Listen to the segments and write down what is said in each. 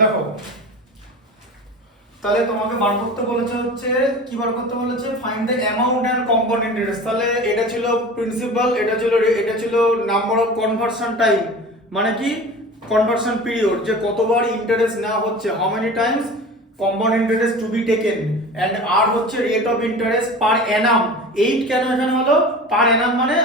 দেখো তাহলে তোমাকে বার করতে বলেছে হচ্ছে কি বার করতে বলেছে, find the amount and compound interest. তাহলে এটা ছিল প্রিন্সিপাল, এটা ছিল নাম্বার অফ কনভার্সন টাইম, মানে কি কনভার্সন পিরিয়ড, যে কতবার ইন্টারেস্ট নেওয়া হচ্ছে, how many times compound interest to be taken, and r হচ্ছে rate of interest per annum. 8 কেন এখানে হলো, পার অ্যানাম মানে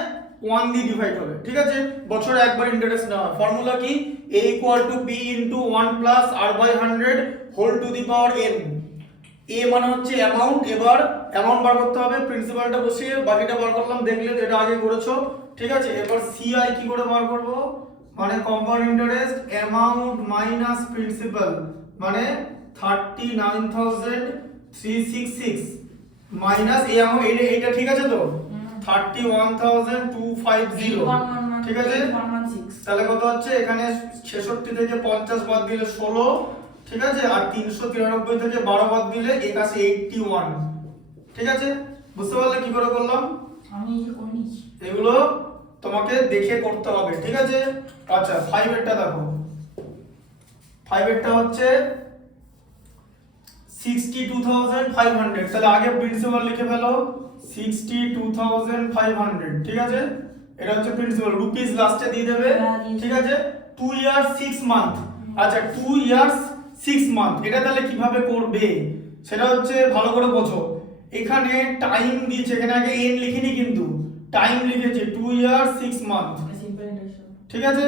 1 দিয়ে ডিভাইড হবে, ঠিক আছে, বছরে একবার ইন্টারেস্ট নেওয়া হয়। ফর্মুলা কি, a equal to b into 1 plus r by 100 whole to the power n। a মানে হচ্ছে অ্যামাউন্ট, এবার অ্যামাউন্ট বার করতে হবে, প্রিন্সিপালটা বসিয়ে বাকিটা বার করলাম, দেখলে এটা আগে করেছো, ঠিক আছে। এবার ci কি করে বার করব, মানে compound interest amount minus principal, মানে 39366 মাইনাস এই অ্যামাউন্ট, এইটা ঠিক আছে তো, 31250, ঠিক আছে। তাহলে কত হচ্ছে, এখানে 66 থেকে 50 বাদ দিলে 16, ঠিক আছে, আর 393 থেকে 12 বাদ দিলে 81, ঠিক আছে। বুঝতে পারলে কি করে করলাম, আমি এই যে করে নিচ্ছি এগুলো তোমাকে দেখে করতে হবে, ঠিক আছে। আচ্ছা 5 এরটা দেখো, 5 এরটা হচ্ছে 62500, তাহলে আগে প্রিন্সিপাল লিখে ফেলো 62500, ঠিক আছে। এটা হচ্ছে প্রিন্সিপাল, রুপিস লাস্টে দিয়ে দেবে, ঠিক আছে। 2 ইয়ার্স 6 মান্থ, আচ্ছা 2 ইয়ার্স 6 মান্থ, এটা তাহলে কিভাবে করবে সেটা হচ্ছে ভালো করে বোঝো। এখানে টাইম দিয়েছে, এখানে আগে এন লিখিনি কিন্তু টাইম লিখেছে 2 ইয়ার্স 6 মান্থ, সিম্পল ইন্টারেস্ট। ঠিক আছে।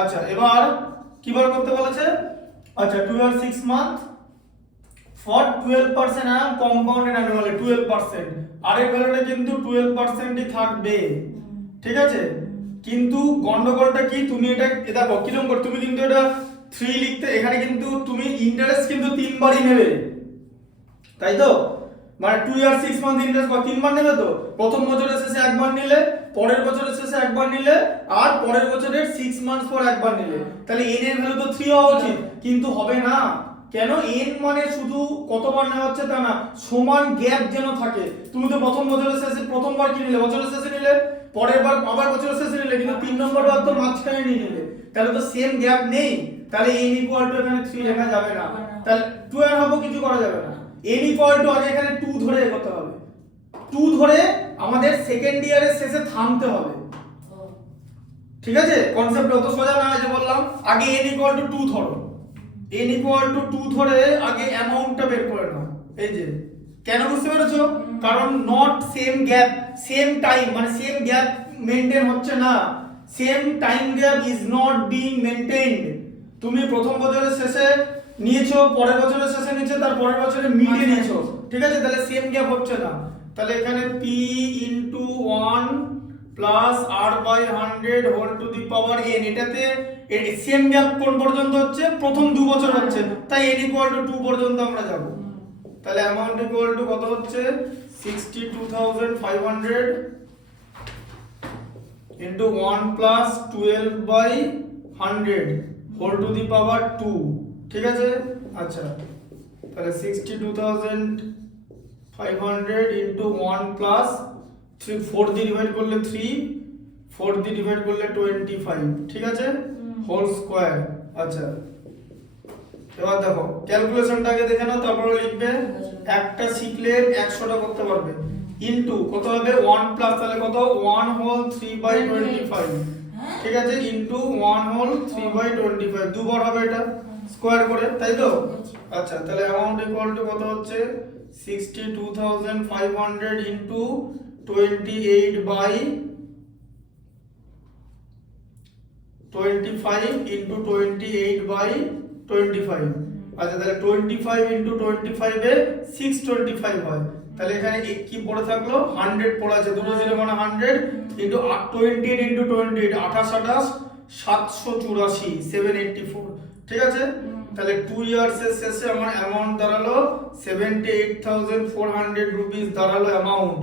আচ্ছা এবার কি বার করতে বলেছে, আচ্ছা 2 ইয়ার্স 6 মান্থ ফর 12% আর কম্পাউন্ডেড অ্যানুয়ালি 12%, আর এর ভ্যালুটা কিন্তু 12%ই থাকবে, ঠিক আছে। কিন্তু গন্ডগোলটা কি, তুমি এটা দেখো কিরকম করে, তুমি কিন্তু এটা 3 লিখতে, এখানে কিন্তু তুমি ইন্টারেস্ট কিন্তু 3 বারই নেবে, তাই তো, মানে 2 ইয়ার 6 মান্থ ইন্টারেস্ট 3 বার নেবে তো, প্রথম বছরের শেষে একবার নিলে, পরের বছরের শেষে একবার নিলে, আর পরের বছরের 6 মান্থস পর একবার নিলে, তাহলে n এর ভ্যালু তো 3 হওয়া উচিত, কিন্তু হবে না কেন, n মানে শুধু কতবার নেওয়া হচ্ছে তা না, সমান গ্যাপ যেন থাকে। তুমি তো প্রথম বছরের শেষে প্রথমবার কি নিলে, বছরের শেষে নিলে, পরের বার আবার বছরের শেষে নিলে, কিন্তু 3 নম্বর বার তো মাঝখানে নিয়ে নিলে, তাহলে তো সেম গ্যাপ নেই, তাহলে n ইকুয়াল টু এখানে 3 লেখা যাবে না, তাহলে 2 এর হবে কিছু করা যাবে না, n ইকুয়াল টু আগে এখানে 2 ধরে এগোতে হবে, 2 ধরে আমাদের সেকেন্ড ইয়ারের শেষে থামতে হবে, ঠিক আছে। কনসেপ্ট অত সোজা না, যে বললাম আগে n ইকুয়াল টু 2 ধরো, n ইকুয়াল টু 2 ধরে আগে অ্যামাউন্টটা বের করে নাও, এই যে, কেন বুঝতে পেরেছো, কারণ not same gap, same time মানে সেম গ্যাপ মেইনটেইন হচ্ছে না, same time gap is not being maintained. তুমি প্রথম বছরের শেষে নিয়েছো, পরের বছরের শেষে নিয়েছো, তার পরের বছরে মিডে নিয়েছো, ঠিক আছে, তাহলে সেম গ্যাপ হচ্ছে না, তাহলে এখানে p into 1 plus r by 100 whole to the power n, এটাতে সেম গ্যাপ কোন পর্যন্ত হচ্ছে, প্রথম 2 বছর হচ্ছে, তাই n ইকুয়াল টু 2 পর্যন্ত আমরা যাব, তাহলে অ্যামাউন্ট ইকুয়াল টু কত হচ্ছে 62500 into 1 plus 12 by 100 whole to the power 2, ঠিক আছে। আচ্ছা তাহলে 62500 ইনটু 1 প্লাস 3, 4 দিয়ে ডিভাইড করলে 3, 4 দিয়ে ডিভাইড করলে 25, ঠিক আছে, হোল স্কয়ার। আচ্ছা এবার দেখো ক্যালকুলেশনটা আগে দেখে নাও, তারপরে লিখবে, একটা শিখলে 100টা করতে পারবে, ইনটু কত হবে 1 প্লাস, তাহলে কত 1 হোল 3/25, ঠিক আছে, ইনটু 1 হোল 3/25, দুবার হবে এটা স্কয়ার করে, তাই তো। আচ্ছা তাহলে অ্যামাউন্ট ইকুয়াল টু কত হচ্ছে 62500 ইনটু 28/25 ইনটু 28/25, আচ্ছা তাহলে 25 ইনটু 25 এ 625 হয়, তাহলে এখানে কি পড়ে থাকলো 100 পড়ে আছে, দুটো জিরো মানে 100 ইনটু 28 ইনটু 28, 28 784 784, ঠিক আছে। তাহলে 2 ইয়ার্স এর শেষে আমার অ্যামাউন্ট দাঁড়ালো 78400 রুপিস দাঁড়ালো অ্যামাউন্ট।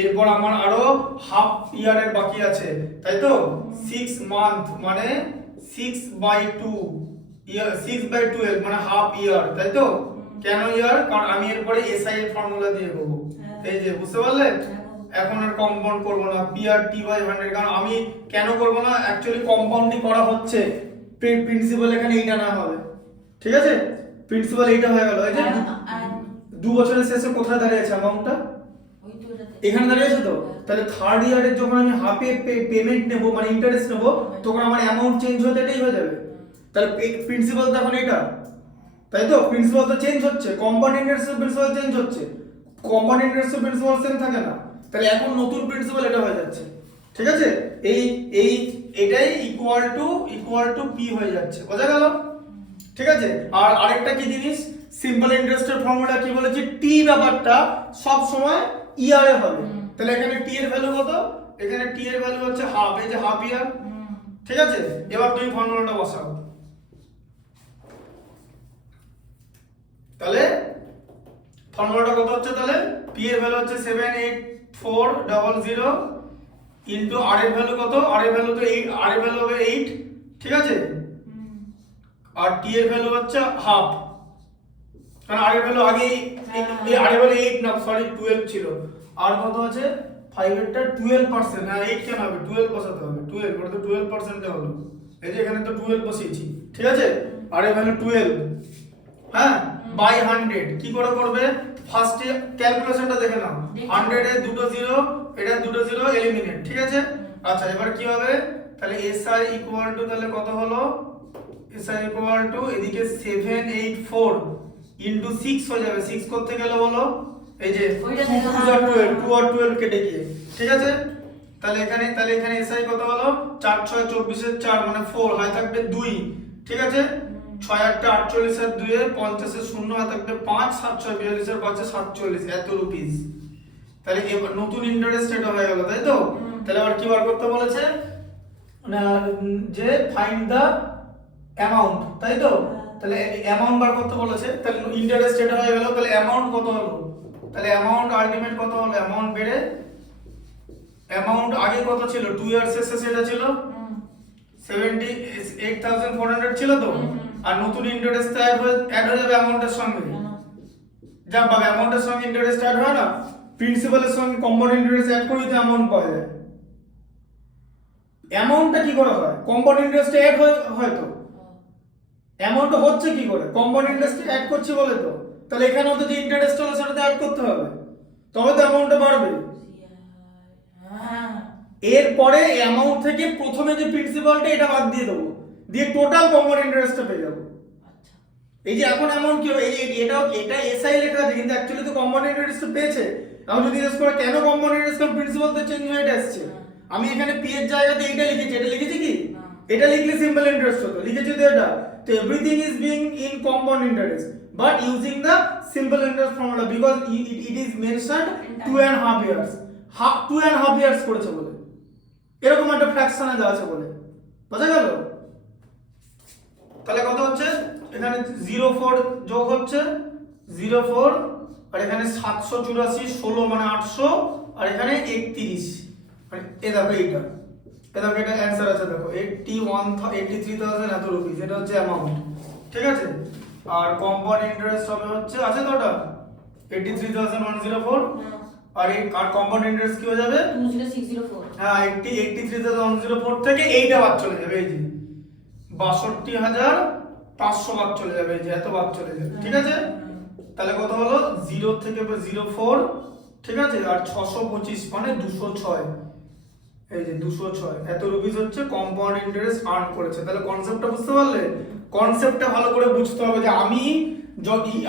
এরপর আমার আরো হাফ ইয়ারের বাকি আছে, তাই তো, 6 মান্থ মানে 6/2 ইয়ার, 6/12 মানে হাফ ইয়ার, তাই তো। কেন ইয়ার, কারণ আমি এরপরে এসআই এর ফর্মুলা দিয়ে দেব, এই যে, বুঝতে পারলে। এখন আর কম্পাউন্ড করব না, PRT/100, কারণ আমি কেন করব না, অ্যাকচুয়ালি কম্পাউন্ডই করা হচ্ছে, প্রিন্সিপাল এখানে এইটা না হবে, ঠিক আছে, প্রিন্সিপাল এইটা হয়ে গেল। এই যে আর 2 বছরের শেষে কোথায় দাঁড়িয়েছে অ্যামাউন্টটা? ওই তো ওটাতে। এখানে দাঁড়িয়েছে তো। তাহলে থার্ড ইয়ারের যখন আমি হাফে পেমেন্ট নেব মানে ইন্টারেস্ট নেব, তখন আমার অ্যামাউন্ট চেঞ্জ হতে এটাই হয়ে যাবে। তাহলে প্রিন্সিপাল তো এখন এটা, তাই তো? প্রিন্সিপাল তো চেঞ্জ হচ্ছে, কম্পাউন্ড ইন্টারেস্টের প্রিন্সিপাল চেঞ্জ হচ্ছে, কম্পাউন্ড ইন্টারেস্টের প্রিন্সিপাল সেম থাকে না। তাহলে এখন নতুন প্রিন্সিপাল এটা হয়ে যাচ্ছে। ঠিক আছে, এই এই এটাই ইকুয়াল টু পি হয়ে যাচ্ছে, বোঝা গেল? ঠিক আছে, আর আরেকটা কি জিনিস, সিম্পল ইন্টারেস্টের ফর্মুলা কি বলেছি, টি ব্যাপারটা সব সময় ইয়ারে হবে। তাহলে এখানে টি এর ভ্যালু কত? এখানে টি এর ভ্যালু হচ্ছে হাফ, এই যে হাফ ইয়ার। ঠিক আছে, এবার তুমি ফর্মুলাটা বসাও। তাহলে ফর্মুলাটা কত হচ্ছে? তাহলে পি এর ভ্যালু হচ্ছে 78400 ইনটু আর এর ভ্যালু কত? আর এর ভ্যালু তো 8, আর এর ভ্যালু হবে 8। ঠিক আছে, আর টি এর ভ্যালু হচ্ছে হাফ, কারণ আর এর ভ্যালু আগেই এই আর এর ভ্যালু 8 না, সরি 12 ছিল। আর কত আছে? 5 এরটা 12%, হ্যাঁ 8 কেন হবে? 12 বসাতে হবে, 12 ওটা তো 12% এ হলো। এই যে এখানে তো 12 বসিয়েছি। ঠিক আছে, আর এর ভ্যালু 12, হ্যাঁ, বাই 100 কি করে করবে? ফার্স্টে ক্যালকুলেশনটা দেখে নাও, 100 এর দুটো জিরো, এটা দুটো জিরো এলিমিনেট। ঠিক আছে, আচ্ছা এবার কি হবে? তাহলে এসআই ইকুয়াল টু তাহলে কত হলো? এসআই ইকুয়াল টু এদিকে 784 ইনটু 6 হয়ে যাবে। 6 করতে গেলে বলো, এই যে 2 আর 12 কেটে গিয়ে। ঠিক আছে, তাহলে এখানে এসআই কত হলো? 4 6 24 এর 4 মানে 4 হয় থাকবে 2। ঠিক আছে, 6 8 48 এর 2 এ 50 এর 0 হয় থাকবে 5, 7 6 42 এর 5 47 এত রুপিস। তাহলে এবার নতুন ইন্টারেস্ট রেট হয়ে গেল, তাই তো? তাহলে আবার কি বার করতে বলেছে না, যে ফাইন্ড দা অ্যামাউন্ট, তাই তো? তাহলে অ্যামাউন্ট বার করতে বলেছে, তাহলে ইন্টারেস্ট রেট হয়ে গেল। তাহলে অ্যামাউন্ট কত হলো? তাহলে অ্যামাউন্ট আলটিমেট কত হলো? অ্যামাউন্ট বেড়ে, অ্যামাউন্ট আগে কত ছিল? 2 ইয়ার শেষে সেটা ছিল 78400 ছিল তো, আর নতুন ইন্টারেস্ট অ্যাড হয়ে যাবে অ্যামাউন্টের সঙ্গে। যা পাবে অ্যামাউন্টের সঙ্গে ইন্টারেস্ট অ্যাড হয় না, প্রিন্সিপালের সঙ্গে কম্পাউন্ড ইন্টারেস্ট অ্যাড করে দিতে অ্যামাউন্ট পাওয়া যায়। অ্যামাউন্টটা কি করে হয়? কম্পাউন্ড ইন্টারেস্ট অ্যাড হয় তো। অ্যামাউন্ট হচ্ছে কি করে? কম্পাউন্ড ইন্টারেস্ট অ্যাড করছি বলে তো। তাহলে এখানেও তো যে ইন্টারেস্ট হলো সেটাতে অ্যাড করতে হবে, তবে তো অ্যামাউন্টটা বাড়বে। এরপরে অ্যামাউন্ট থেকে প্রথমে যে প্রিন্সিপালটা এটা বাদ দিয়ে দেবো, দিয়ে টোটাল কম্পাউন্ড ইন্টারেস্টটা পেয়ে যাবো। এই যে এখন অ্যামাউন্ট কি হবে? এটা এসআই লেখা আছে, কিন্তু অ্যাকচুয়ালি তো কম্পাউন্ড ইন্টারেস্ট পেয়েছে। আমি যদি জিজ্ঞেস করে কেন কম্পাউন্ড ইন্টারেস্ট, কারণ প্রিন্সিপাল তো চেঞ্জ হয়ে আসছে। আমি এখানে পি এর জায়গাতে এটা লিখেছি, এটা লিখেছি কি? এটা লিখলে সিম্পল ইন্টারেস্ট হতো, লিখেছি তো এটা। তো everything is being in compound interest but using the simple interest formula because it is mentioned 2.5 years, 2.5 years করেছে বলে, এরকম একটা ফ্র্যাকশনে দেওয়া আছে বলে, বোঝা গেল? তাহলে কত হচ্ছে? এখানে 04 যোগ হচ্ছে 04, আর এখানে 784 16 মানে 800, আর এখানে 31 মানে এ দেখো এইটা, এ দেখো এটা অ্যানসার আছে, দেখো 83,000 এত রুপিস, এটা হচ্ছে অ্যামাউন্ট। ঠিক আছে, আর কম্পাউন্ড ইন্টারেস্ট হবে হচ্ছে, আছে তো ওটা 83,104, আর কম্পাউন্ড ইন্টারেস্ট কি হয়ে যাবে? 20604। হ্যাঁ 83,104 থেকে এইটা বাদ চলে যাবে, এই যে 62,500 বাদ চলে যাবে, এই যে এত বাদ চলে যাবে। ঠিক আছে, তাহলে কত হলো? 0 থেকে 04, ঠিক আছে, আর 625 মানে 206, এই যে 206 এত রুপিস হচ্ছে কম্পাউন্ড ইন্টারেস্ট আর্ন করেছে। তাহলে কনসেপ্টটা বুঝতে পারলে? কনসেপ্টটা ভালো করে বুঝতে হবে যে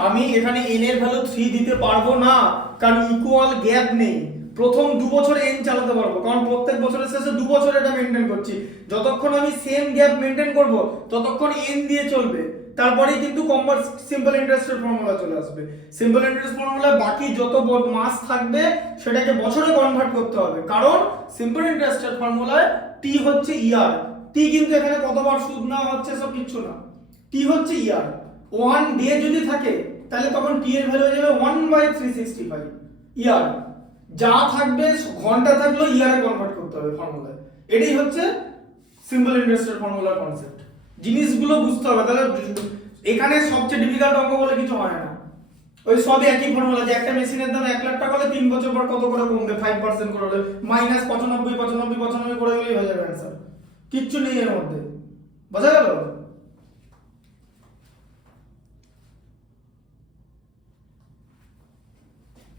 আমি এখানে n এর ভ্যালু 3 দিতে পারবো না, কারণ ইকুয়াল গ্যাপ নেই। প্রথম 2 বছর n চালাতে পারবো, কারণ প্রত্যেক বছরের শেষে 2 বছর এটা মেইনটেইন করছি। যতক্ষণ আমি সেম গ্যাপ মেইনটেইন করব ততক্ষণ n দিয়ে চলবে, তারপরেই কিন্তু সিম্পল ইন্টারেস্টের ফর্মুলা চলে আসবে। সিম্পল ইন্টারেস্ট ফর্মুলা বাকি যত মাস থাকবে সেটাকে বছরে কনভার্ট করতে হবে, কারণ সিম্পল ইন্টারেস্টের ফর্মুলায় টি হচ্ছে ইয়ার। টি কিন্তু এখানে কতবার সুদ নেওয়া হচ্ছে সব কিছু না, টি হচ্ছে ইয়ার। 1 ডে যদি থাকে তাহলে তখন টি এর ভ্যালু হয়ে যাবে 1/365 ইয়ার। যা থাকবে ঘন্টা থাকলেও ইয়ারে কনভার্ট করতে হবে ফর্মুলায়। এটাই হচ্ছে সিম্পল ইন্টারেস্টের ফর্মুলার কনসেপ্ট। জিনিসগুলো বুঝতে হবে, তাহলে এখানে সবচেয়ে ডিফিকাল্ট অঙ্ক বলে কিছু হয় না। ওই সব একই ফর্মুলা, যে একটা মেশিনের দাম 1 লাখ টাকা হলে 3 বছর পর কত করে কমবে, 5% করে হলে মাইনাস 95 করে গেলেই হয়ে যাবে অ্যানসার। কিচ্ছু নেই এর মধ্যে, বোঝা গেল?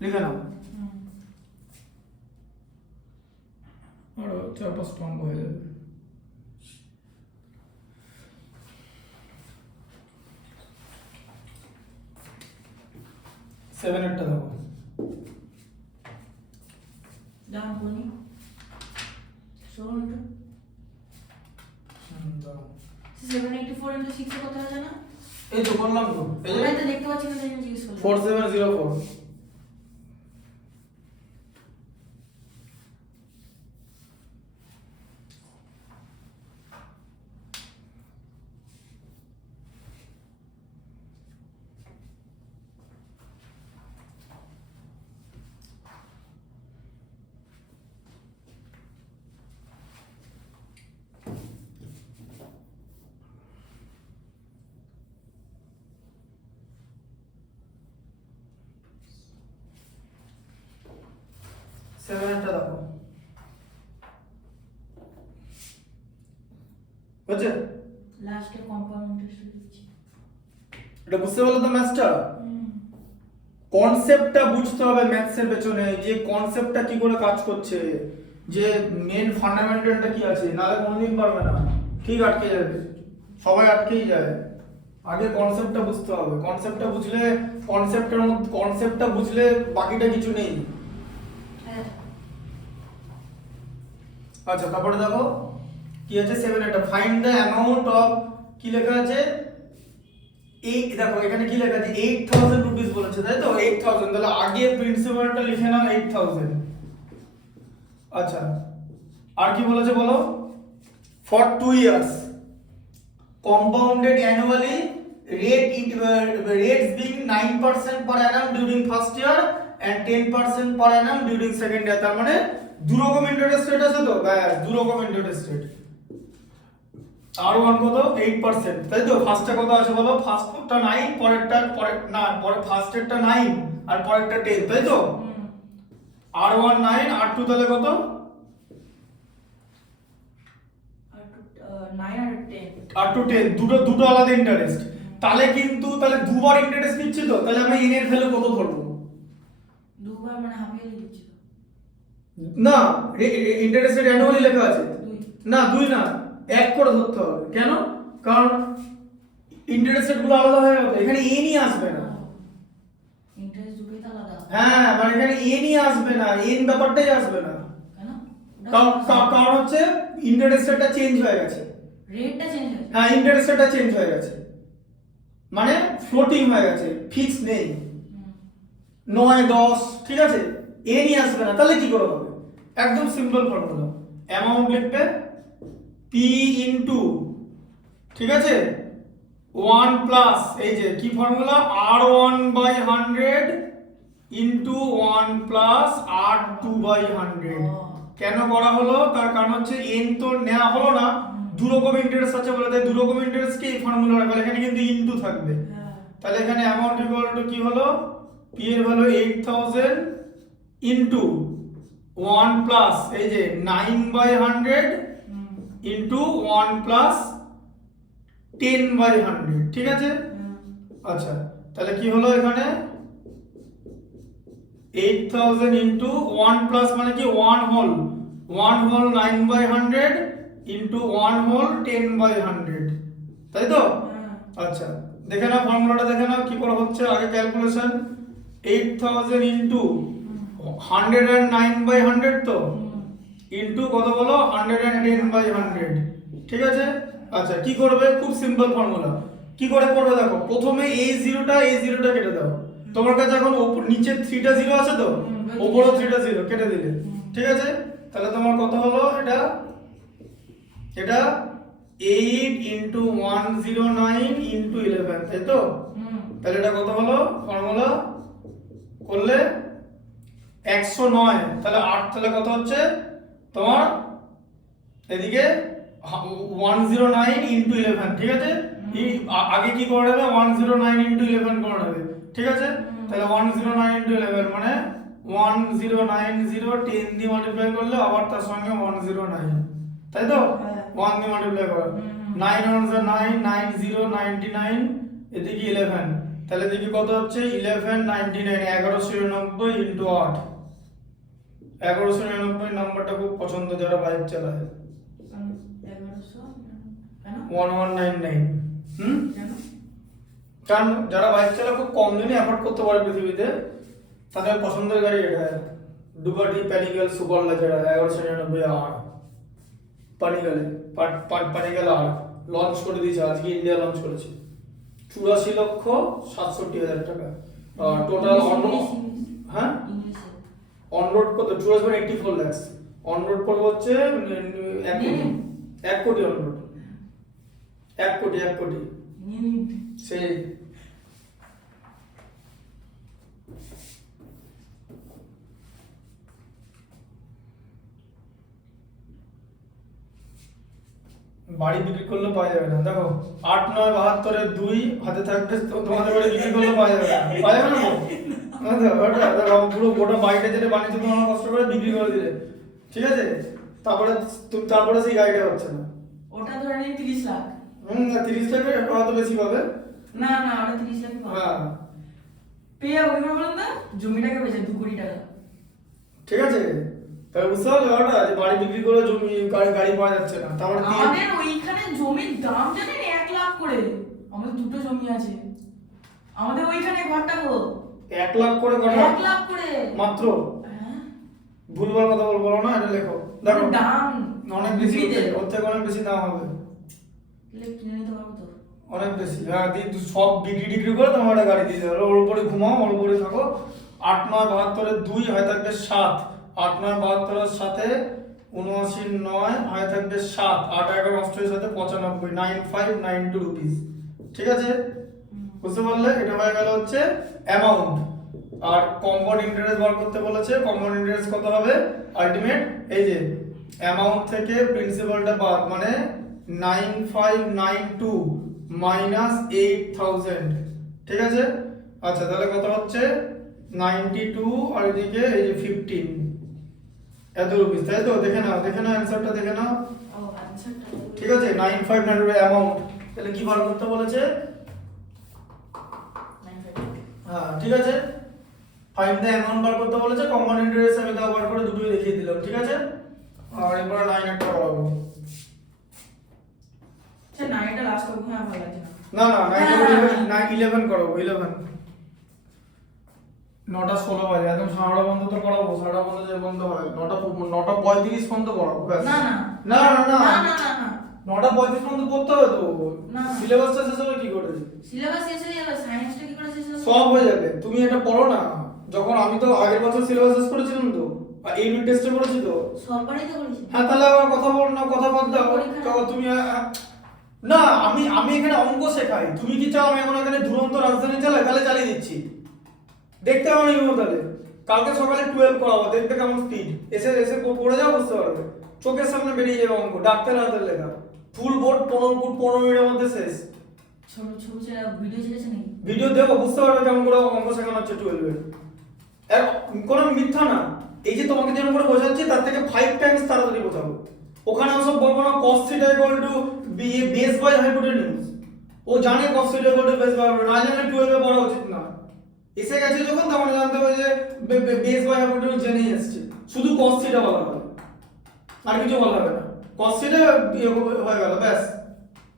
লিখে নাও। হুম। আরো 4-5 অঙ্ক হয়ে যাবে। সেভেনেরটা দেখো। দাম বলি শোন একটু দাও। 784 into 6 এর কত হয় জানো? এই তো করলাম তো, এই যে আমি তো দেখতে পাচ্ছি না তাই জন্য জিজ্ঞেস করলাম। 4704। সেভেনেরটা দেখো। বুঝছে? লাস্টে কম্পাউন্ড ইন্টারেস্ট দিচ্ছি। এটা বুঝতে পারলে তো ম্যাথসটা? হুম। কনসেপ্টটা বুঝতে হবে ম্যাথসের পেছনে, যে কনসেপ্টটা কি করে কাজ করছে, যে মেন ফান্ডামেন্টালটা কি আছে, নালে কোনোদিন পারবে না, ঠিক আটকে যাবে, সবাই আটকেই যায়। আগে কনসেপ্টটা বুঝতে হবে, কনসেপ্টটা বুঝলে, কনসেপ্টটা বুঝলে বাকিটা কিছু নেই। হ্যাঁ। আচ্ছা তারপরে দেখো কি আছে 7 এটা ফাইন্ড দ্য অ্যামাউন্ট অফ, কি লেখা আছে, এই দেখো এখানে কি লেখা আছে 8000 রুপিস বলেছে, তাই তো 8000, তাহলে আগে প্রিন্সিপালটা লিখে নাও 8000। আচ্ছা আর কি বলেছে বলো, for 2 years compounded annually, rates being 9% per annum during first year and 10% per annum during second year। তার মানে দু রকম ইন্টারেস্ট রেট আছে তো, ব্যাস দু রকম ইন্টারেস্ট রেট। আর ওয়ান কত 8%, তাই তো? ফার্স্টে কত আছে বলো, ফার্স্টটা 9, পরেরটা না, পরে ফার্স্টেরটা 9 আর পরেরটা 10, তাই তো? আর ওয়ান 9 আর টু তাহলে কত, আর 9 আর 10 আর টু 10, দুটো আলাদা ইন্টারেস্ট। তাহলে কিন্তু তাহলে দুবার ইন্টারেস্ট নিচ্ছি তো, তাহলে আমি এন এর ভ্যালু কত ধরবো? দুবার মানে হাফ ইয়ারলি দিচ্ছি তো। না, ইন্টারেস্ট রেট অ্যানুয়ালি লেখা আছে। দুই। না দুই না, এক করে ধরতে হবে। কেন? কারণ ইন্টারেস্ট রেট গুলো আলাদা হয়ে যাবে, এখানে এনই আসবে না। ইন্টারেস্ট দুটোই তো আলাদা। হ্যাঁ মানে এখানে এনই আসবে না, এন ব্যাপারটাই আসবে না। কেন? কারণ হচ্ছে ইন্টারেস্ট রেটটা চেঞ্জ হয়ে গেছে। রেটটা চেঞ্জ হয়েছে। হ্যাঁ ইন্টারেস্ট রেটটা চেঞ্জ হয়ে গেছে, মানে ফ্লোটিং হয়ে গেছে, ফিক্স নেই। 9 10, ঠিক আছে, এনই আসবে না, তাহলে কি করে হবে? একদম সিম্পল ফর্মুলা, অ্যামাউন্ট লিখবে পি ইনটু, ঠিক আছে, 1 প্লাস, এই যে কি formula, R1/100 into 1 plus R2/100। কেন করা হলো? তার কারণ হচ্ছে এন তো নেওয়া হলো না, দু রকম ইন্টারেস্ট আছে বলে, তাই দু রকম ইন্টারেস্ট কি ফর্মুলা রাখবে, এখানে কিন্তু ইনটু থাকবে। তাহলে এখানে অ্যামাউন্ট ইকুয়াল টু কি হলো, পি এর ভ্যালু 8000 ইনটু 1 প্লাস, এই যে 9/100 ইনটু 1 প্লাস 10/100, ঠিক আছে? আচ্ছা তাহলে কি হলো এখানে 8000 ইনটু 1 প্লাস মানে কি 1 হোল 9/100 ইনটু 1 হোল 10/100, তাই তো? আচ্ছা দেখে নাও ফর্মুলাটা, দেখে নাও কি করে হচ্ছে। আগে ক্যালকুলেশন 8000 ইনটু 109/100 তো, ইনটু কত বলো 110/100, ঠিক আছে? আচ্ছা কি করবে, খুব সিম্পল ফর্মুলা, কি করে করবে দেখো, প্রথমে এই জিরোটা কেটে দাও। তোমার কাছে এখন নিচে 3টা জিরো আছে তো, উপরেও 3টা জিরো কেটে দিলে, ঠিক আছে? তাহলে তোমার কত হলো, এটা 8 ইনটু 109 ইনটু 11, তাই তো? তাহলে এটা কত হলো, ফর্মুলা করলে 109, তাহলে 8, তাহলে কত হচ্ছে তোমার এদিকে 109 ইনটু 11, ঠিক আছে? আগে কি করে নেবে 109 ইনটু 11 করে নেবে, ঠিক আছে? তাহলে 109 ইনটু 11 মানে 1090, 10 দিয়ে মাল্টিপ্লাই করলে আবার তার সঙ্গে 109, তাই তো? 1 দিয়ে মাল্টিপ্লাই করো, 9 1 9, 90 99, এদিকে 11, তাহলে দেখি কত হচ্ছে 1199 1199 ইন্টু 8 1199 নাম্বারটা খুব পছন্দ যারা বাইক চালায় 1100 কেন 1199 কেন কারণ যারা বাইক চালায় খুব কম দিনে অ্যাফোর্ড করতে পারে পৃথিবীতে তাদের পছন্দের গাড়ি এটা ডুকাটি প্যানিগেল সুপারলাইজার 1199 আর পানিগেল আর লঞ্চ করে দিয়েছে আজকে ইন্ডিয়া লঞ্চ করেছে 84,67,000 টাকা টোটাল হ্যাঁ ইংলিশে অন রোড কত 84 lakhs অন রোড পড়বে হচ্ছে 1 কোটি অন রোড 1 কোটি সেই বাড়ি বিক্রি করলে পাওয়া যাবে না দেখো 8-9-72 2 হাতে থাকবে তো তোমাদের বাড়ি বিক্রি করলে পাওয়া যাবে না পাওয়া যাবে না ওটা দেখো পুরো গোটা বাড়িটা যেটা বানিয়েছে তোমার কষ্ট করে বিক্রি করে দিলে ঠিক আছে তারপরে সেই গাড়িটা হচ্ছে না ওটা ধরে নিন 30 লাখ না 30 টাকা হয়তো বেশি পাবে না না ওটা 30 লাখ পাবে হ্যাঁ পেয়ে ওই বলুন না জমিটাকে বেচে 2 কোটি টাকা ঠিক আছে তাহলে বুঝতে পারলে ওটা যে বাড়ি বিক্রি করে জমি গাড়ি পাওয়া যাচ্ছে না তারপরে আমাদের ওইখানে জমির দাম জানেন 1 লাখ করে আমাদের দুটো জমি আছে আমাদের ওইখানে ঘরটা গো 1 লাখ করে কত 1 লাখ করে মাত্র হ্যাঁ ভুলভাল কথা বলবো না এটা লেখো দেখো দাম অনেক বেশি বিক্রিতে। ওর থেকে অনেক বেশি দাম হবে কিনে নিতে পারবো তো অনেক বেশি হ্যাঁ সব বিক্রি করে তোমার একটা গাড়ি দিয়ে দেবে ওর উপরে ঘুমাও ওর উপরে থাকো 8-9-72 2 হয় থাকবে 7 8-9-72 সাথে 79-9 হয় থাকবে 7 8-11-8 সাথে 95 9592 রুপিস ঠিক আছে বুঝতে পারলে এটা হয়ে গেল হচ্ছে অ্যামাউন্ট আর কম্পাউন্ড ইন্টারেস্ট বার করতে বলেছে কম্পাউন্ড ইন্টারেস্ট কত হবে আলটিমেট এই যে অ্যামাউন্ট থেকে প্রিন্সিপালটা বাদ মানে 9592 মাইনাস 8000 ঠিক আছে আচ্ছা তাহলে কত হচ্ছে 92 আর এদিকে এই যে 15 এত রুপিস তাই তো দেখে নাও অ্যানসারটা দেখে নাও ও আনসারটা ঠিক আছে 9592 অ্যামাউন্ট তাহলে কি বার করতে বলেছে হ্যাঁ ঠিক আছে ফাইন্ড দ্য অ্যামাউন্ট বার করতে বলেছে কম্পাউন্ড ইন্টারেস্ট আমি দাও বার করে দুটোই দেখিয়ে দিলাম ঠিক আছে আর এরপর 9 একটা করাবো সে 9টা লাস্ট করব হ্যাঁ ভালো লাগছে না 11 করাবো 11 9টা 16 বাজে একদম 9:30 বন্ধ তো করাবো 9:30 বন্ধ যে বন্ধ হয় 9:35 বন্ধ করাবো ব্যাস না না 9:35 না বন্ধ করতে হবে তো না। সিলেবাসটা শেষ হবে কি করে সিলেবাস শেষ হয়ে যাবে সায়েন্সটা কি করে শেষ হবে সব হয়ে যাবে তুমি এটা পড়ো না যখন আমি তো আগের বছর সিলেবাস শেষ করেছিলাম তো আর এই ইউনিট টেস্টে করেছি তো সববারই তো করেছি হ্যাঁ তাহলে আবার কথা বল না কথা বাদ দাও তখন তুমি না আমি এখানে অঙ্ক শেখাই তুমি কি চাও আমি এখন এখানে দুরন্ত রাজধানী চালাই তাহলে চালিয়ে দিচ্ছি দেখতে হবে না তাহলে কালকে সকালে 12 করাবো দেখবে কেমন স্পিড এসে পড়ে যাও বুঝতে পারবে চোখের সামনে বেরিয়ে যাবে অঙ্ক ডাক্তার হাতের লেখা ফুল বোর্ড 15 মিনিটের মধ্যে শেষ ছোট ছোট ভিডিও ছেড়েছে নাকি ভিডিও দেখো বুঝতে পারবে কেমন করে অঙ্ক শেখানো হচ্ছে 12 এর কোনো মিথ্যা না এই যে তোমাকে যেমন করে বোঝাচ্ছি তার থেকে 5 টাইমস তাড়াতাড়ি বোঝাবো ওখানে সব বলবো না cos θ বেস বাই হাইপোটেনিউজ ও জানে cos θ বেস বাই না জানলে 12 এ পড়া উচিত না এসে গেছে যখন তখন জানতে হবে যে বেস বাই হাইপোটেনিউজ জেনেই আসছে শুধু cos θ বলা হবে আর কিছু বলা হবে না cos θ হয়ে গেল ব্যাস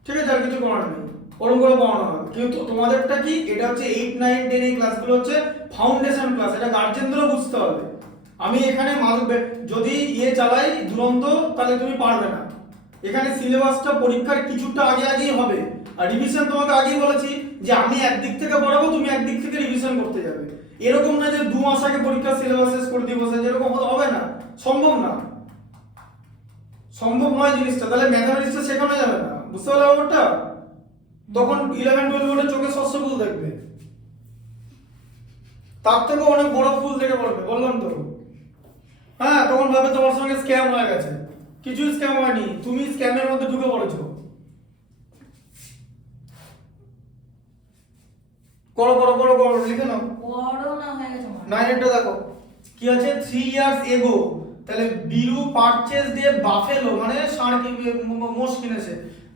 ঠিক আছে আর কিছু করার নেই ওরকম করে পড়ানো হবে কিন্তু তোমাদেরটা কি এটা হচ্ছে 8 9 10 এই ক্লাসগুলো হচ্ছে ফাউন্ডেশন ক্লাস এটা গার্জেনদেরও বুঝতে হবে আমি এখানে যদি চালাই দুরন্ত তাহলে তুমি পারবে না এখানে সিলেবাসটা পরীক্ষার কিছুটা আগেই হবে আর রিভিশন তোমাকে আগেই বলেছি যে আমি একদিক থেকে পড়াবো তুমি একদিক থেকে রিভিশন করতে যাবে এরকম না যে 2 মাস আগে পরীক্ষার সিলেবাস শেষ করে দিয়ে বসে যেরকম হবে না সম্ভব নয় জিনিসটা তাহলে ম্যাথমেটিক্সটা শেখানো যাবে না বুঝতে পারলে ব্যাপারটা তখন 11 12 বোর্ডে চোখে শস্য ফুল দেখবে তার থেকে অনেক বড় ফুল দেখে পড়বে বললাম তো হ্যাঁ তখন ভাবে তোমার সঙ্গে স্ক্যাম হয়ে গেছে কিছু স্ক্যাম হয়নি তুমি স্ক্যামের মধ্যে ঢুকে পড়েছো করো লিখে নাও বড় না হয়ে গেছে আমার 9 এটা দেখো কি আছে 3 ইয়ার্স এগো তাহলে বিরু পারচেজ দিয়ে বাফেলো মানে ষাঁড় কি মোষ কিনেছে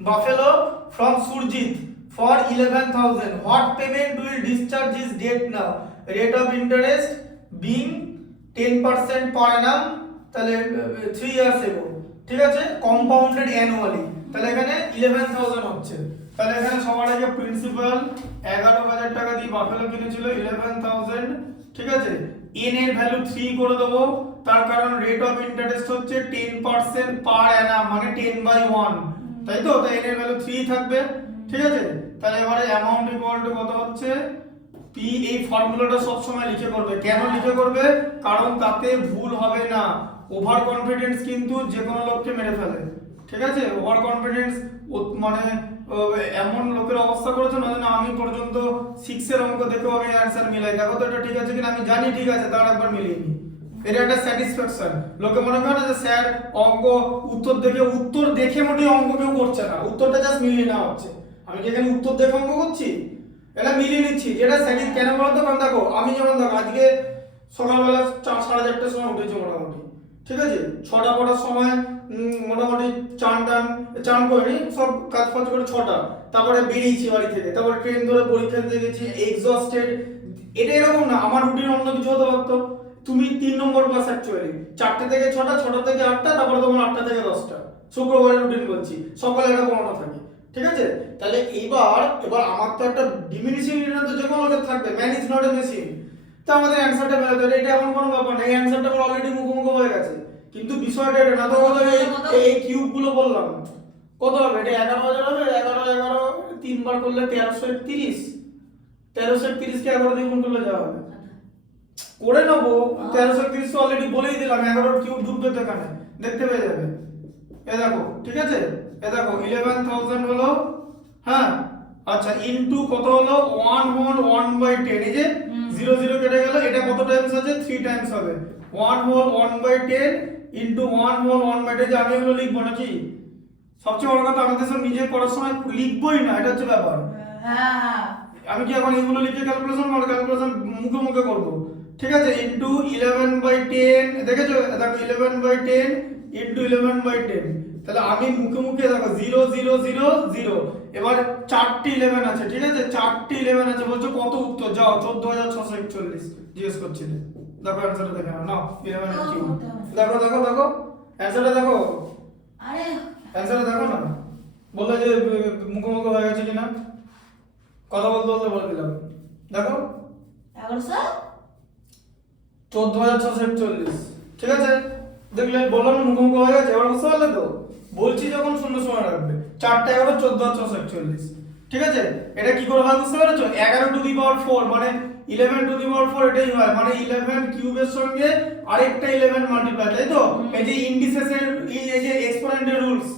buffalo from Surajit for 11,000 what payment will discharge is debt now rate of interest being 10% per annum তাহলে 3 years ago ঠিক আছে compounded annually তাহলে এখানে 11,000 হচ্ছে তাহলে এখানে সবার আগে প্রিন্সিপাল 11,000 টাকা দিয়ে বাফেলো কিনেছিল 11,000 ঠিক আছে n এর ভ্যালু 3 করে দেবো তার কারণ রেট অফ ইন্টারেস্ট হচ্ছে 10% পার অ্যানাম মানে 10/1 তাই তো তাই n এর ভ্যালু 3 থাকবে ঠিক আছে তাহলে এবারে অ্যামাউন্ট ইকুয়াল টু কত হচ্ছে p এই ফর্মুলাটা সব সময় লিখে করবে কেন লিখে করবে কারণ তাতে ভুল হবে না ওভার কনফিডেন্স কিন্তু যে কোনো লোককে মেরে ফেলে ঠিক আছে ওভার কনফিডেন্স মানে এমন লোকের অবস্থা করেছে না আমি পর্যন্ত 6 এর অঙ্ক দেখেও আমি অ্যানসার মিলাই দেখো তো এটা ঠিক আছে কিনা আমি জানি ঠিক আছে তার একবার মিলিয়ে নি এটা একটা স্যাটিসফ্যাকশন লোকে মনে করে না যে স্যার অঙ্ক উত্তর দেখে মোটেই অঙ্ক কেউ করছে না উত্তরটা জাস্ট মিলিয়ে নেওয়া হচ্ছে আমি কি এখানে উত্তর দেখে অঙ্ক করছি এটা মিলিয়ে নিচ্ছি যেটা স্যাটিস কেন বলতো কারণ দেখো আমি যেমন দেখো আজকে সকালবেলা 4:30টার সময় উঠেছি মোটামুটি ঠিক আছে 6টা পড়ার সময় মোটামুটি চান করিনি সব কাজ ফাজ করে 6টা তারপরে বেরিয়েছি বাড়ি থেকে তারপরে ট্রেন ধরে পরীক্ষা দিতে গেছি এক্সস্টেড এটা এরকম না আমার রুটিন অন্য কিছু হতে পারতো তুমি 3 নম্বর ক্লাস অ্যাকচুয়ালি 4টে থেকে 6টা 6টা থেকে 8টা তারপরে তোমার 8টা থেকে 10টা শুক্রবারের রুটিন বলছি সকালে একটা পড়ানো থাকে ঠিক আছে তাহলে এবার আমার তো একটা ডিমিনিশিং রিটার্ন তো যে কোনো লোকের থাকবে man is not a machine তো আমাদের অ্যানসারটা বেরোতে হবে এটা এমন কোনো ব্যাপার না এই অ্যানসারটা অলরেডি মুখোমুখি হয়ে গেছে কিন্তু বিষয়টা এটা না তো এই কিউব গুলো বললাম কত হবে এটা 11,000 হবে 11 3 বার করলে 1330 1330 কে 11 দিয়ে গুণ করলে যা হবে করে নেবো 1330 অলরেডি বলেই দিলাম 11 কিউব ঢুকবে তো এখানে দেখতে পেয়ে যাবে এ দেখো ঠিক আছে এ দেখো 11,000 হলো হ্যাঁ আচ্ছা ইনটু কত হলো 1 হোল 1/10 এই যে 0 0 কেটে গেল এটা কত টাইমস আছে 3 টাইমস হবে 1 হোল 1/10 ইনটু 1 হোল 1/10 যে আমি এগুলো লিখবো নাকি সবচেয়ে বড় কথা আমাদের সব নিজে পড়ার সময় লিখবোই না এটা হচ্ছে ব্যাপার হ্যাঁ হ্যাঁ আমি কি এখন এগুলো লিখে ক্যালকুলেশন মুখে করব ঠিক আছে ইনটু 11/10 দেখেছো দেখো 11/10 ইনটু 11/10 তাহলে আমি মুখে দেখো 0 0 0 0 এবার 4টি 11 আছে ঠিক আছে 4টি 11 আছে বলছো কত উত্তর যাও 14,641 জিজ্ঞেস করছিলে দেখো অ্যানসারটা দেখে নাও 11 এর কিউব দেখো অ্যানসারটা দেখো আরে অ্যানসারটা দেখো না বললে যে মুখোমুখি হয়ে গেছে কিনা কথা বলতে বলে দিলাম দেখো 14,641 ঠিক আছে দেখলে বললাম না মুখোমুখি হয়ে গেছে এবার বুঝতে পারলে তো বলছি যখন শূন্য সময় রাখবে 4টা 11 14,641 ঠিক আছে এটা কি করে হয় বুঝতে পেরেছো 11 টু দি পাওয়ার 4 মানে 11 টু দি পাওয়ার 4 এটাই হয় মানে 11 কিউবের সঙ্গে আরেকটা 11 মাল্টিপ্লাই তাই তো এই যে ইন্ডিসেসের এই যে এক্সপোনেন্টের রুলস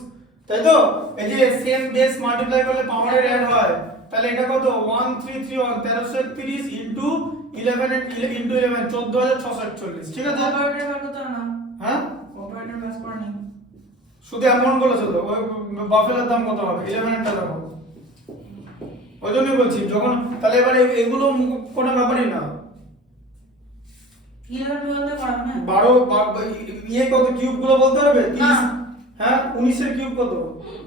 তাই তো এই যে সেম বেস মাল্টিপ্লাই করলে পাওয়ারের অ্যাড হয় তাহলে এটা কত 1331 1330 ইনটু 11 ইনটু 11 14,641 ঠিক আছে অপারেটর বের করতে না হ্যাঁ অপারেটর বের করে নি শুধু অ্যামাউন্ট বলেছো তো ওই বাফেলের দাম কত হবে 11 এর টাকা ওই জন্যই বলছি যখন তাহলে এবারে এগুলো কোনো ব্যাপারই না 11 12 তে করাবে না 12 ইয়ে কত কিউব গুলো বলতে পারবে 30 হ্যাঁ 19 এর কিউব কত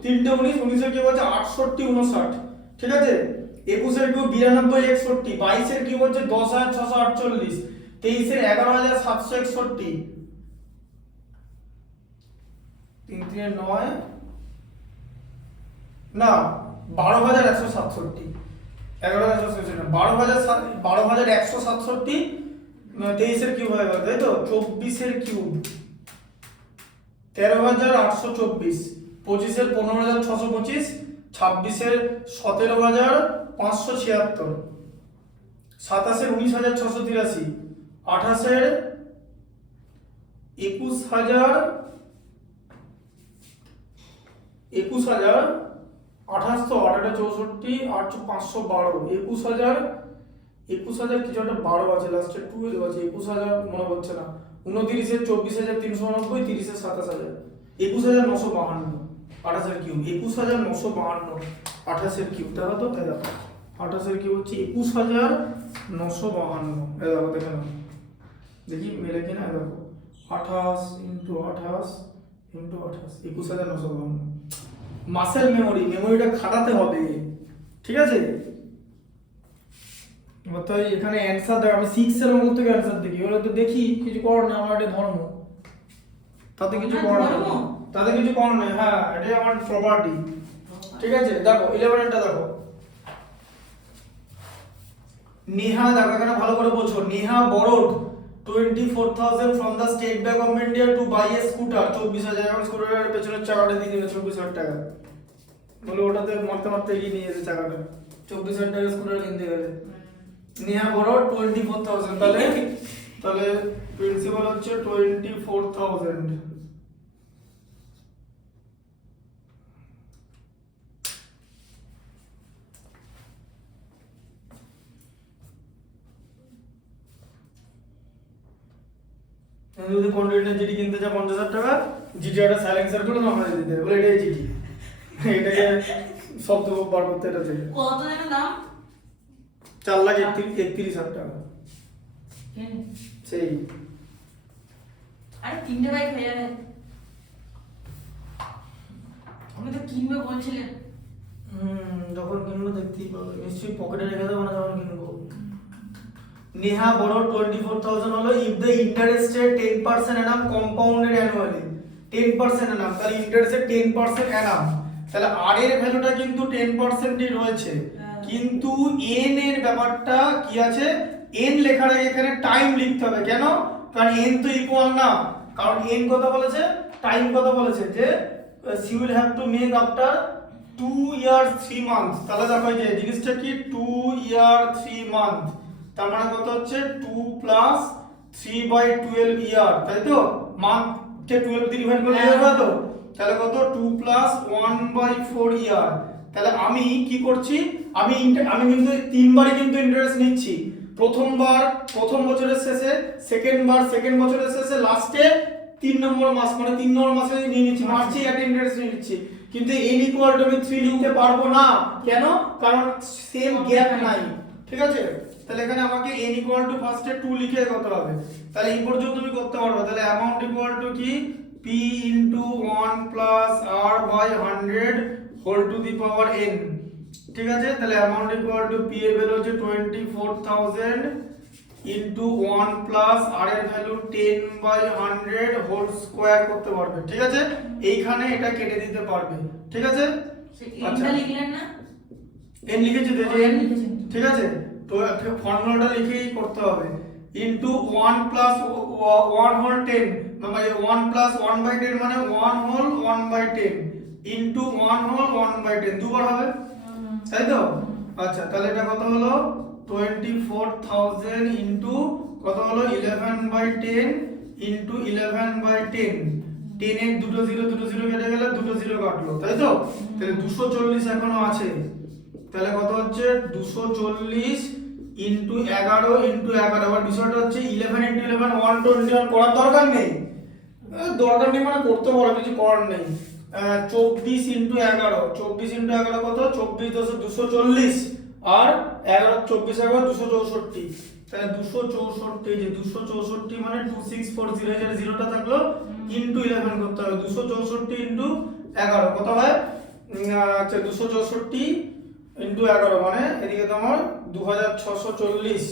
3টে 19 এর কিউব হচ্ছে 68 59 ঠিক আছে 21 এর কিউব 92 61 22 এর কিউব হচ্ছে 10,648 23 এর 11,761 3 3 9 না 12,167 11,167 না 12,167 23 এর কিউব হয়ে গেল তাই তো 24 এর কিউব 13,824 25 এর 15,625 26 এর 17,576 27 এর 19,683 28 এর 21,000 21,000 28 তো 8 64 8 512 21,000 কিছু একটা 12 আছে লাস্টে 12 আছে 21,000 মনে হচ্ছে না 29 এর 24,390 30 এর 27,000 21,952 28 এর কিউব 21,952 28 এর কিউব দেখো তো এই দেখো 28 এর কিউব হচ্ছে 21,952 এই দেখো দেখে নাও দেখি মেলে কিনা এই দেখো 28 ইনটু 28 ইনটু 28 21,952 মাসেল মেমোরিটা খাটাতে হবে ঠিক আছে? এবার তো এখানে অ্যান্সার দেখ, আমি 6 এর মধ্যে থেকে অ্যান্সার দেখি, ওরা তো দেখি কিছু করার না, আমার এটা ধর্ম, তাতে কিছু করার নেই, তাতে কিছু করার নেই। হ্যাঁ, এটাই আমার প্রপার্টি। ঠিক আছে, দেখো 11টা দেখো। নেহা, দেখো এখানে ভালো করে বোঝো। Neha borrowed 24,000 from the State Bank of India to buy a scooter। 24,000, এখন স্কুটারের পেছনের চাকাটা দিয়ে দিবে 24,000 টাকা, বলে ওটাতে মারতে মারতে এগিয়ে নিয়ে যেতে চাকাটা, 24,000 টাকা স্কুটার কিনতে গেলে। নেহা borrowed 24,000, তাহলে প্রিন্সিপাল হচ্ছে 24,000। যদি কন্টিনিউয়াস জিডি কিনতে যা 50,000 টাকা, জিডি একটা সাইলেন্সার করে নামাই দিতে বলে, এটাই জিডি, এটাকে শব্দ বার করতে এটা থেকে। কত যেন দাম? 4,31,000 টাকা। সেই আরে 3টে বাইক হয়ে যাবে, আমি তো কিনবে বলছিলেন। যখন কিনবো দেখতেই পাবে, নিশ্চয়ই পকেটে রেখে দেবো না যখন কিনবো। নেহা borrowed 24,000 হলো if the interest rate 10% annum compounded annually। 10% annum, তাহলে ইন্টারেস্ট রেট 10% annum, তাহলে আর এর ভ্যালুটা কিন্তু 10%ই রয়েছে, কিন্তু এন এর ব্যাপারটা কি আছে, এন লেখার আগে এখানে টাইম লিখতে হবে। কেন? কারণ এন তো ইকুয়াল না, কারণ এন কত বলেছে, টাইম কত বলেছে, যে she will have to make after 2 years 3 months। তাহলে দেখো এই যে জিনিসটা কি, 2 year 3 month, তার মানে কত হচ্ছে 2 প্লাস 3/12 ইয়ার, তাই তো? মান্থ কে 12 দিয়ে ডিভাইড করলে হবে তো, তাহলে কত 2 প্লাস 1/4 ইয়ার। তাহলে আমি কি করছি, আমি কিন্তু তিনবারই কিন্তু ইন্টারেস্ট নিচ্ছি। প্রথমবার প্রথম বছরের শেষে, সেকেন্ড বছরের শেষে, লাস্টে 3 নম্বর মাস, মানে 3 নম্বর মাসে নিয়ে নিচ্ছি, মার্চে একটা ইন্টারেস্ট নিয়ে নিচ্ছি। কিন্তু n ইকুয়াল টু আমি 3 লিখতে পারবো না, কেন? কারণ সেম গ্যাপ নাই। ঠিক আছে, তাহলে এখানে আমাকে n ইকুয়াল টু ফার্স্টে 2 লিখে করতে হবে, তাহলে এই পর্যন্ত তুমি করতে পারবে। তাহলে অ্যামাউন্ট ইকুয়াল টু কি, p into 1 plus r by 100 whole to the power n। ঠিক আছে, তাহলে অ্যামাউন্ট ইকুয়াল টু p এর ভ্যালু হচ্ছে 24,000 ইনটু 1 প্লাস r এর ভ্যালু 10/100 হোল স্কয়ার করতে পারবে। ঠিক আছে, এইখানে এটা কেটে দিতে পারবে। ঠিক আছে, আচ্ছা লিখলেন না, n লিখেছি তো, যে n, ঠিক আছে, তো ফর্মুলাটা লিখেই করতে হবে, ইনটু 1 প্লাস 1 হোল 10, মানে 1 প্লাস 1/10 মানে 1 হোল 1/10 ইনটু 1 হোল 1/10, দুবার হবে, তাই তো? আচ্ছা, তাহলে এটা কত হলো, 24,000 ইনটু কত হলো, 11/10 ইনটু 11/10, 10 এর দুটো জিরো কেটে গেলে দুটো জিরো কাটলো, তাই তো? তাহলে 240 এখনো আছে, তাহলে কত হচ্ছে 240 ইনটু 11 ইনটু 11। আবার বিষয়টা হচ্ছে 11 ইনটু 11 121 করার দরকার নেই, দরকার নেই মানে করতে পারো, কিছু করার নেই। 24 ইনটু 11, 24 ইনটু 11 কত, 24 × 240, আর 11 24 11 264, তাহলে 264, যে 264 মানে 2640, এর জিরোটা থাকলো, ইনটু 11 করতে হবে, 264 ইনটু 11 কত হয়, আচ্ছা 264 ইনটু 11 মানে এদিকে তোমার 2640,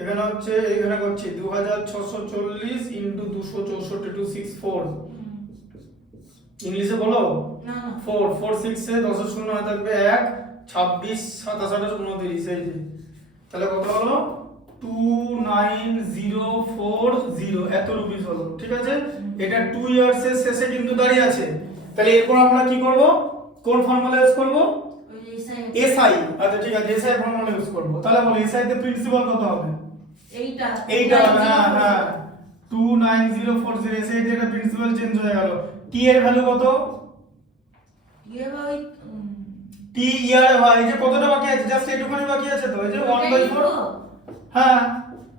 এখানে হচ্ছে, এখানে করছি 2640 ইনটু 264 264, ইংলিশে বলো, না 4 4 6 এ 10 এর শূন্য হয়ে থাকবে 1, 26 27 29, এই যে, তাহলে কত হলো 29040, এত রুপিস হলো। ঠিক আছে, এটা 2 ইয়ার্স এর শেষে কিন্তু দাঁড়িয়ে আছে, তাহলে এরপর আমরা কি করব, কোন ফর্মুলা ইউজ করব, এসআই। আচ্ছা ঠিক আছে, এসআই ফর্মুলা ইউজ করব, তাহলে বলো এসআই তে প্রিন্সিপাল কত হবে, এইটা হবে, হ্যাঁ 29040, এসআই তে এটা প্রিন্সিপাল চেঞ্জ হয়ে গেল। টি এর ভ্যালু কত, টি ইয়ার হয়, এই যে কতটা বাকি আছে, জাস্ট এইটুকুনি বাকি আছে তো, এই যে 1/4, হ্যাঁ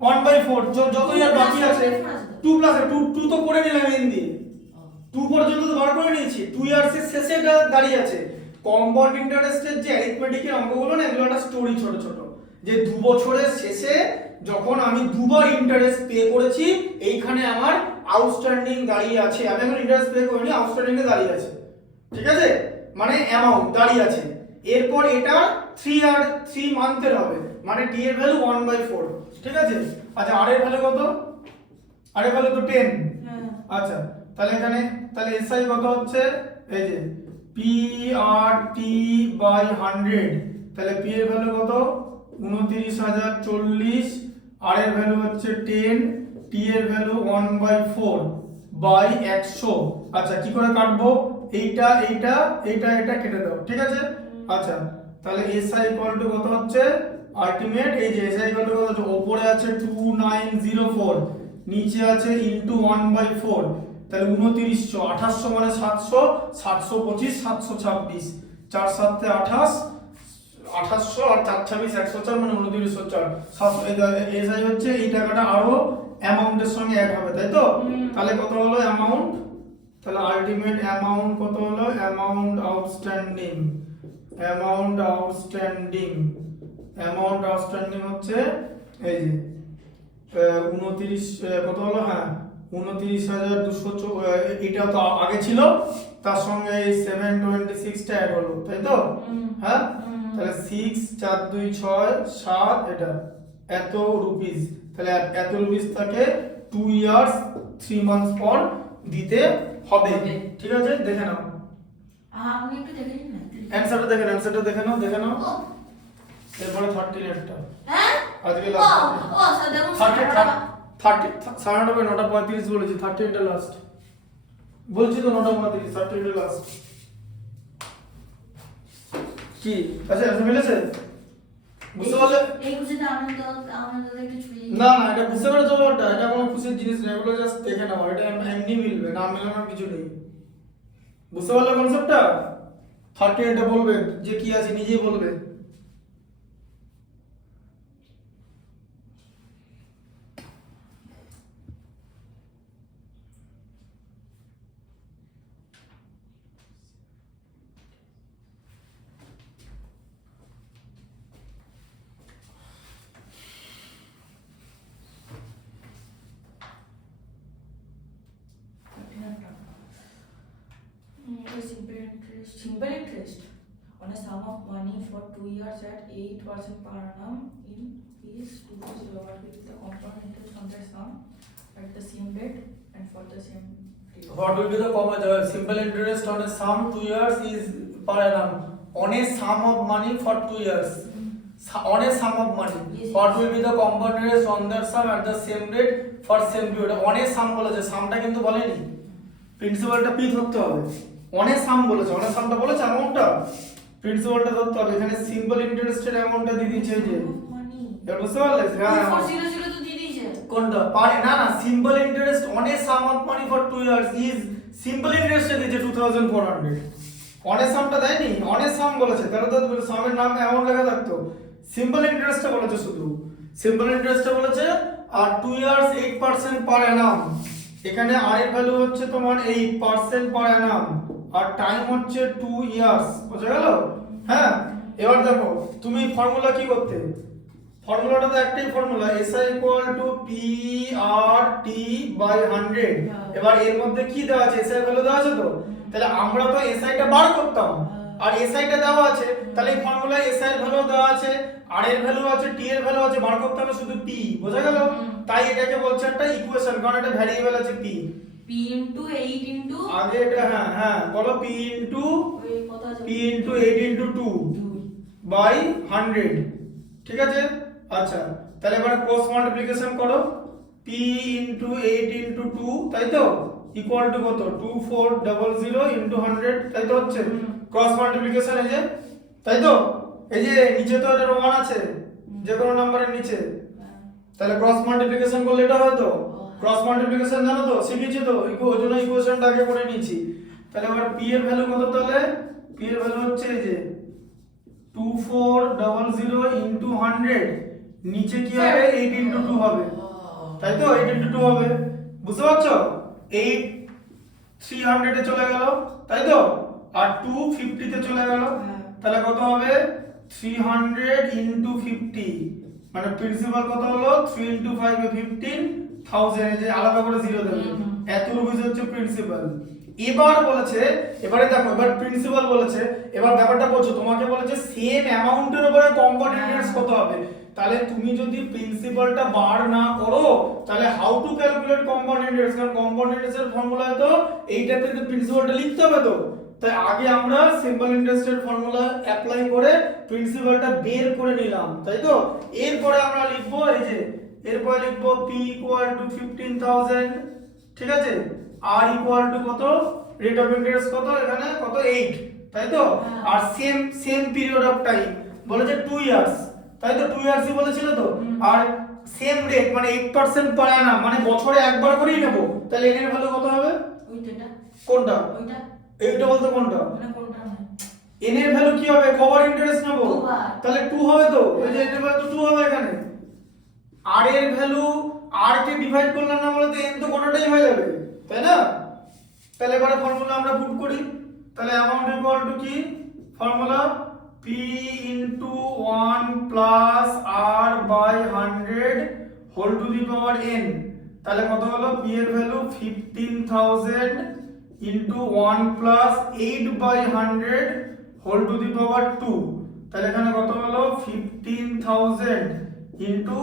1/4, যত ইয়ার বাকি আছে 2 প্লাস 2 তো করে নিলাম এন দিয়ে, 2 পর্যন্ত তো বার করে নিয়েছি, 2 ইয়ার্স এর শেষে এটা দাঁড়িয়ে আছে। কম্পাউন্ড ইন্টারেস্টের যে অ্যারিথমেটিকের অঙ্কগুলো না, এগুলো একটা স্টোরি, ছোট ছোট, যে 2 বছরের শেষে যখন আমি দুবার ইন্টারেস্ট পে করেছি, এইখানে আমার আউটস্ট্যান্ডিং দাঁড়িয়ে আছে, আমি এখন ইন্টারেস্ট পে করিনি, আউটস্ট্যান্ডিং এ দাঁড়িয়ে আছে। ঠিক আছে, মানে অ্যামাউন্ট দাঁড়িয়ে আছে, এরপর এটা 3 মান্থের হবে, মানে t এর ভ্যালু 1/4, ঠিক আছে। আচ্ছা আর এর ভ্যালু কত? আর এর ভ্যালু তো 10। হ্যাঁ আচ্ছা তাহলে এখানে তাহলে এসআই কত হচ্ছে, এই যে PRT/100, তাহলে P এর ভ্যালু কত 29040, আর এর ভ্যালু হচ্ছে 10, T এর ভ্যালু 1/4/100। আচ্ছা কি করে কাটবো, এইটা এইটা এইটা এটা কেটে দাও, ঠিক আছে। আচ্ছা তাহলে SI কত হচ্ছে আলটিমেট, এই যে SI কত হচ্ছে, উপরে আছে 2904, নিচে আছে ইনটু 1/4, তাহলে 2900, 2800 মানে 700, 725, 726, 4 7 28, 2800 আর 4 26 104 মানে 2904, 700 এসআই হচ্ছে এই টাকাটা আরো অ্যামাউন্টের সঙ্গে অ্যাড হবে, তাই তো। তাহলে কত হলো অ্যামাউন্ট, তাহলে আলটিমেট অ্যামাউন্ট কত হলো, অ্যামাউন্ট আউটস্ট্যান্ডিং, অ্যামাউন্ট আউটস্ট্যান্ডিং হচ্ছে এই যে 29 কত হলো, হ্যাঁ 29200, এটা তো আগে ছিল, তার সঙ্গে এই 726 টা অ্যাড হলো, তাই তো। হ্যাঁ তাহলে 6 4 2 6 7 এটা এত রুপিস, তাহলে এত রুপিস থাকে 2 ইয়ার্স 3 মান্থস পর দিতে হবে, ঠিক আছে। দেখে নাও আপনি একটু দেখে নিন না। অ্যানসারটা দেখে নাও এরপরে 38 টা হ্যাঁ আজকে ও লাস্ট ও স্যার দেখুন 9:35 বলেছি, 38 টা লাস্ট বলছি তো, 9:35, 38 টা লাস্ট। কি আচ্ছা মিলেছে, বুঝতে পারলে? এই খুশিতে আনন্দ একটু ছুঁয়ে না না এটা বুঝতে পেরেছো ব্যাপারটা, এটা কোনো খুশির জিনিস না, এগুলো জাস্ট দেখে নাও, এটা এমনি মিলবে, না মেলানোর কিছু নেই। বুঝতে পারলে কনসেপ্টটা? 38 টা বলবে যে কি আছে, নিজেই বলবে। Simple interest on a sum of money for 2 years at 8% per annum in fees to be lowered with the compound interest on the sum at the same rate and for the same period. What will be the simple interest on a sum 2 years is per annum on a sum of money for 2 years. On a sum of money, Yes, what yes. will be the compound interest on that sum at the same rate for same period? On a sum বলেছে, সামটা কিন্তু বলেনি, প্রিন্সিপালটা P ধরতে হবে। on a sum বলেছে, on a sumটা বলেছে অ্যামাউন্টটা, প্রিন্সিপালটা ধরতে হবে। এখানে সিম্পল ইন্টারেস্টের অ্যামাউন্টটা দিয়ে দিয়েছে, এই যে Money. এটা বুঝতে পারলে? হ্যাঁ 400 তো দিয়ে দিয়েছে। কোনটা পারে না, না simple interest on a some of money for 2 years is simple interest দিয়েছে 2400। অন এ সামটা দেয়নি, অন এ সাম বলেছে, তাহলে তো সামের নাম অ্যামাউন্ট লেখা থাকতো। সিম্পল ইন্টারেস্টটা বলেছে, শুধু সিম্পল ইন্টারেস্টটা বলেছে, আর 2 ইয়ার্স 8% পার অ্যানাম। এখানে আর এর ভ্যালু হচ্ছে তোমার 8% পার অ্যানাম, আর টাইম হচ্ছে 2 ইয়ার্স, বুঝা গেল? হ্যাঁ এবার দেখো তুমি ফর্মুলা কি করতে, ফর্মুলাটা তো একটাই ফর্মুলা, SI PRT/100। এবার এর মধ্যে কি দেওয়া আছে, SI ভ্যালু দেওয়া আছে তো, তাহলে আমরা তো SI টা বার করতাম, আর SI টা দেওয়া আছে, তাহলে এই ফর্মুলায় SI এর ভ্যালু দেওয়া আছে, R এর ভ্যালু আছে, T এর ভ্যালু আছে, বার করতে হবে শুধু P, বোঝা গেল? তাই এটাকে বলছে একটা ইকুয়েশন, কারণ এটা ভ্যারিয়েবল আছে P। P into 8 into আগে এটা হ্যাঁ হ্যাঁ বলো, P into ওই কত আছে 8 into 2 বাই 100, ঠিক আছে। আচ্ছা তাহলে এবার ক্রস মাল্টিপ্লিকেশন করো, p into 8 into 2, তাই তো, ইকুয়াল টু কত 2400 into 100, তাই তো হচ্ছে ক্রস মাল্টিপ্লিকেশন, এই যে তাই তো, এই যে নিচে তো এটা রোমান আছে যে কোনো নাম্বারের নিচে, তাহলে ক্রস মাল্টিপ্লিকেশন করলে এটা হয় তো। ক্রস মাল্টিপ্লিকেশন জানো তো, শিখেছি তো, ওই জন্য ইকুয়েশনটা আগে করে নিয়েছি। তাহলে এবার p এর ভ্যালু কত, তাহলে p এর ভ্যালু হচ্ছে এই যে 2400 into 100, নিচে কি হবে 8 into 2 হবে, তাই তো 8 into 2 হবে, বুঝতে পারছো? 8 300 এ চলে গেল, তাই তো, আর 2 50 তে চলে গেল, তাহলে কত হবে 300 into 50, মানে প্রিন্সিপাল কত হলো 3 into 5 এ 15000, এই যে আলাদা করে জিরো দেবে, এত রুপিস হচ্ছে প্রিন্সিপাল। এবার বলেছে, এবারে দেখো এবার প্রিন্সিপাল বলেছে, এবার ব্যাপারটা বলছো তোমাকে বলেছে সেম অ্যামাউন্টের উপরে কম্পাউন্ড ইন্টারেস্ট কত হবে। তাহলে তুমি যদি প্রিন্সিপালটা বার না করো তাহলে how to calculate compound interest, কারণ কম্পাউন্ড ইন্টারেস্টের ফর্মুলা তো এইটাতে প্রিন্সিপালটা লিখতে হবে তো। তাই আগে আমরা সিম্পল ইন্টারেস্টের ফর্মুলা অ্যাপ্লাই করে প্রিন্সিপালটা বের করে নিলাম, তাই তো। এরপরে আমরা লিখবো এই যে, এরপরে লিখবো p ইকুয়াল টু 15,000, ঠিক আছে, r ইকুয়াল টু কত, রেট অফ ইন্টারেস্ট কত, এখানে কত 8, তাই তো। আর সেম পিরিয়ড অফ টাইম বলেছে 2 ইয়ার্স, তাই তো, 2 ইয়ার্সই বলেছিল তো। আর সেম রেট মানে 8% পার অ্যানাম, মানে বছরে একবার করেই নেব। তাহলে n এর ভ্যালু কত হবে, ওইটা কোনটা, ওইটা এইটা বলতে কোনটা, মানে কোনটা না n এর ভ্যালু কি হবে, কভার ইন্টারেস্ট নেব, 2 বার। তাহলে 2 হবে তো, এই যে n এর ভ্যালু তো 2 হবে এখানে। r এর ভ্যালু r কে ডিভাইড করলাম না বলে তো n তো কোনটাই হয়ে যাবে, তাই না। তাহলে এবারে ফর্মুলা আমরা পুট করি। তাহলে অ্যামাউন্ট ইকুয়াল টু কি, formula p into 1 plus r by 100 whole to the power n। তাহলে কত হলো, p এর value 15,000 into 1 plus 8 by 100 whole to the power 2। তাহলে এখানে কত হলো 15,000 ইনটু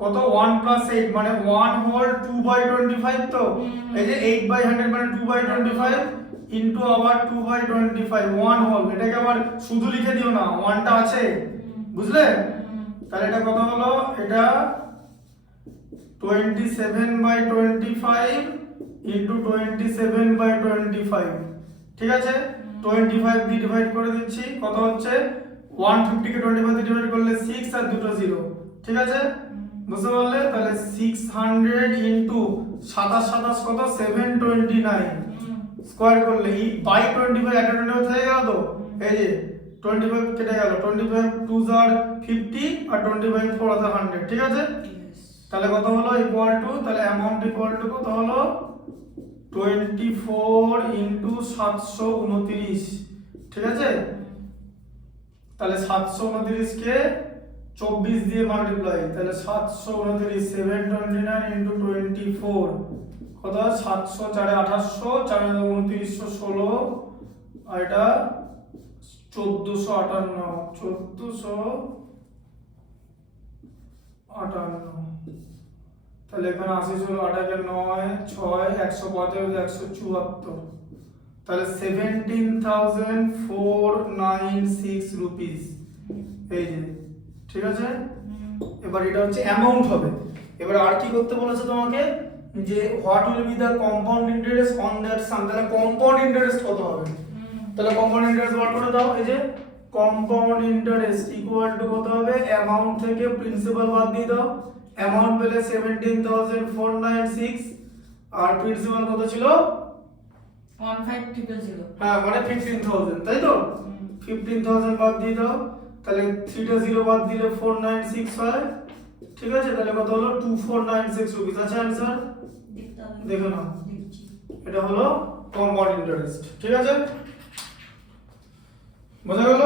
কত 1 প্লাস 8 মানে 1 হোল 2 বাই 25, তো এই যে 8 বাই 100 মানে 2 বাই 25 ইনটু আবার 2 বাই 25 1 হোল, এটাকে আবার শুধু লিখে দিও না, 1 টা আছে, বুঝলে। তাহলে এটা কত হলো, এটা 27 বাই 25 ইনটু 27 বাই 25, ঠিক আছে। 25 দিয়ে ডিভাইড করে দিচ্ছি, কত হচ্ছে 150 কে 25 দিয়ে ডিভাইড করলে 6 আর দুটো 0, ঠিক আছে, বুঝতে পারলে। তাহলে 600 ইনটু 27 কত 729 স্কয়ার করলে এই বাই 25 একটা 25 হয়ে গেল তো, এই যে 25 কেটে গেল, 25 2 আর 50 আর 25 4 আর 100, ঠিক আছে। তাহলে কত হলো ইকুয়াল টু, তাহলে অ্যামাউন্ট ইকুয়াল টু কত হলো 24 ইনটু 729, ঠিক আছে। তাহলে 729 কে 24 দিয়ে মাল্টিপ্লাই, তাহলে 729 729 ইনটু 24 কত, 700 4 2800 4 2916 আর এটা 1458। তাহলে এখানে 80 ছিল 8 এর 9 6 175 174, তাহলে 17,496 রুপিস, এই যে, ঠিক আছে। এবার এটা হচ্ছে অ্যামাউন্ট হবে। এবার আর কি করতে বলেছে তোমাকে, যে what will be the compound interest on that sum, তাহলে কম্পাউন্ড ইন্টারেস্ট কত হবে। তাহলে কম্পাউন্ড ইন্টারেস্ট বার করে দাও, এই যে কম্পাউন্ড ইন্টারেস্ট ইকুয়াল টু কত হবে, অ্যামাউন্ট থেকে প্রিন্সিপাল বাদ দিয়ে দাও, অ্যামাউন্ট পেলে 17,496 আর প্রিন্সিপাল কত ছিল 15,000, হ্যাঁ মানে 15,000, তাই তো। 15,000 বাদ দিয়ে দাও, তাহলে 3টা 0 বাদ দিলে 496 হয়, ঠিক আছে। তাহলে কত হলো 2496 রুপিস, আছে आंसर, দেখো না, এটা হলো কম্পাউন্ড ইন্টারেস্ট, ঠিক আছে, বোঝা গেল।